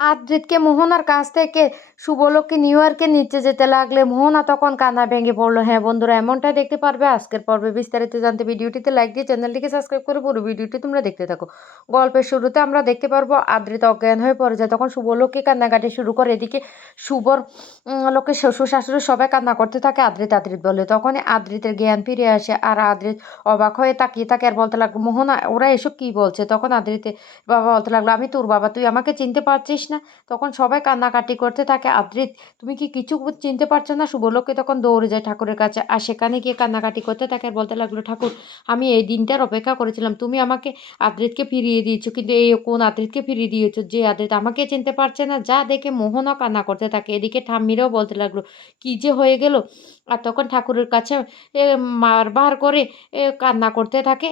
আদ্রিতকে মোহনার কাছ থেকে শুভলক্ষ্মী নিউ ইয়র্কে নিচে যেতে লাগলে মোহনা তখন কান্না ভেঙে পড়ল। হ্যাঁ বন্ধুরা, এমনটাই দেখতে পারবে আজকের পর্বে। বিস্তারিত জানতে ভিডিওটিতে লাইক দিয়ে চ্যানেলটিকে সাবস্ক্রাইব করে পুরো ভিডিওটি তোমরা দেখতে থাকো। গল্পের শুরুতে আমরা দেখতে পারব আদ্রিত অজ্ঞান হয়ে পড়ে যায় তখন শুভলক্ষ্মী কান্নাকাটি শুরু করে। এদিকে শুভর লোকে শ্বশুর শাশুড়ি সবাই কান্না করতে থাকে আদ্রিত আদ্রিত বলে। তখনই আদ্রিতের জ্ঞান ফিরে আসে আর আদ্রিত অবাক হয়ে তাকিয়ে থাকে আর বলতে লাগল, মোহনা, ওরা এসব কি বলছে? তখন আদ্রিতে বাবা বলতে লাগল, আমি তোর বাবা, তুই আমাকে চিনতে পারছিস না? তখন সবাই কান্নাকাটি করতে থাকে। আদ্রিত, তুমি কি কিছু চিনতে পারছ না? শুভলোককে তখন দৌড়ে যায় ঠাকুরের কাছে। আর সেখানে গিয়ে কান্নাকাটি করতে থাকে আর বলতে লাগল, ঠাকুর, আমি এই দিনটার অপেক্ষা করেছিলাম। তুমি আমাকে আদ্রিতকে ফিরিয়ে দিয়েছ। কিন্তু এই কোন আদ্রিতকে ফিরিয়ে দিয়েছ? যে আদ্রিত আমাকে চিনতে পারছে না, যা দেখে মোহনও কান্না করতে থাকে। এদিকে ঠাম্মিরাও বলতে লাগল, কি যে হয়ে গেল? আর তখন ঠাকুরের কাছে মারবার করে কান্না করতে থাকে।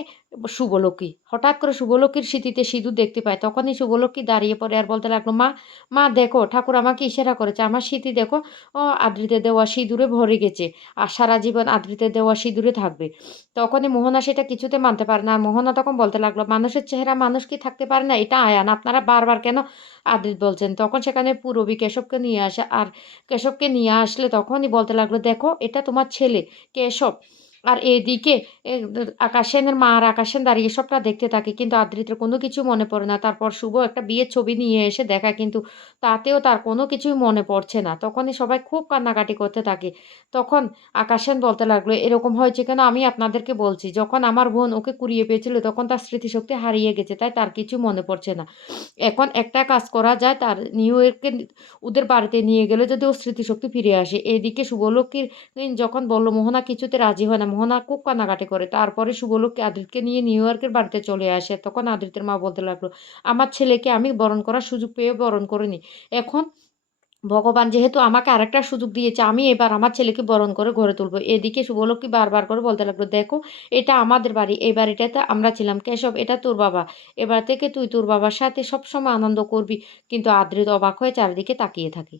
শুভলক্ষ্মী। হঠাৎ করে শুভলক্ষ্মীর স্মৃতিতে সিঁদুর দেখতে পায়। তখনই শুভলক্ষ্মী দাঁড়িয়ে পড়ে আর বলতে লাগল, মা মা, দেখো, ঠাকুর আমাকে ইশারা করেছে। আমার স্মৃতি দেখো, ও আদ্রিতে দেওয়া সিঁদুরে ভরে গেছে আর সারা জীবন আদ্রিতে দেওয়া সিঁদুরে থাকবে। তখনই মোহনা সেটা কিছুতে মানতে পারে না। মোহনা তখন বলতে লাগল, মানুষের চেহারা মানুষ কি থাকতে পারে না? এটা আয়ান। আপনারা বারবার কেন আদ্রিত বলছেন? তখন সেখানে পুরবী কেশবকে নিয়ে আসে আর কেশবকে নিয়ে আসলে তখনই বলতে লাগল, দেখো, এটা তোমার ছেলে, কেশব। আর এদিকে আকাশ সেনের মা আর আকাশ সেন দাঁড়িয়ে সবটা দেখতে থাকে। কিন্তু আদ্রিতের কোনো কিছু মনে পড়ে না। তারপর শুভ একটা বিয়ের ছবি নিয়ে এসে দেখায়, কিন্তু তাতেও তার কোনো কিছুই মনে পড়ছে না। তখনই সবাই খুব কান্নাকাটি করতে থাকে। তখন আকাশ সেন বলতে লাগল, এরকম হয়েছে কেন? আমি আপনাদেরকে বলছি, যখন আমার বোন ওকে কুড়িয়ে পেয়েছিল, তখন তার স্মৃতিশক্তি হারিয়ে গেছে, তাই তার কিছু মনে পড়ছে না। এখন একটা কাজ করা যায়, তার নিউ ইয়র্কে ওদের বাড়িতে নিয়ে গেলে যদি ও স্মৃতিশক্তি ফিরে আসে। এদিকে শুভলক্ষ্মীর যখন বলল মোহনা কিছুতে রাজি হয় না মোহনা খুব কান্নাকাটি করে। তারপরে শুভলক্ষ্মী আদিতকে নিয়ে নিউ ইয়র্কের বাড়িতে চলে আসে। তখন আদিত্যের মা বলতে লাগল, আমার ছেলেকে আমি বরণ করার সুযোগ পেয়ে বরণ করিনি। এখন ভগবান যেহেতু আমাকে আরেকটা সুযোগ দিয়েছে, আমি এবার আমার ছেলেকে বরণ করে ঘরে তুলবো। এদিকে শুভলক্ষ্মী বারবার করে বলতে লাগল, দেখো, এটা আমাদের বাড়ি, এই বাড়িটাতে আমরা ছিলাম। কেশব, এটা তোর বাবা। এবার থেকে তুই তোর বাবার সাথে সবসময় আনন্দ করবি। কিন্তু আদ্রিত অবাক হয়ে চারিদিকে তাকিয়ে থাকি।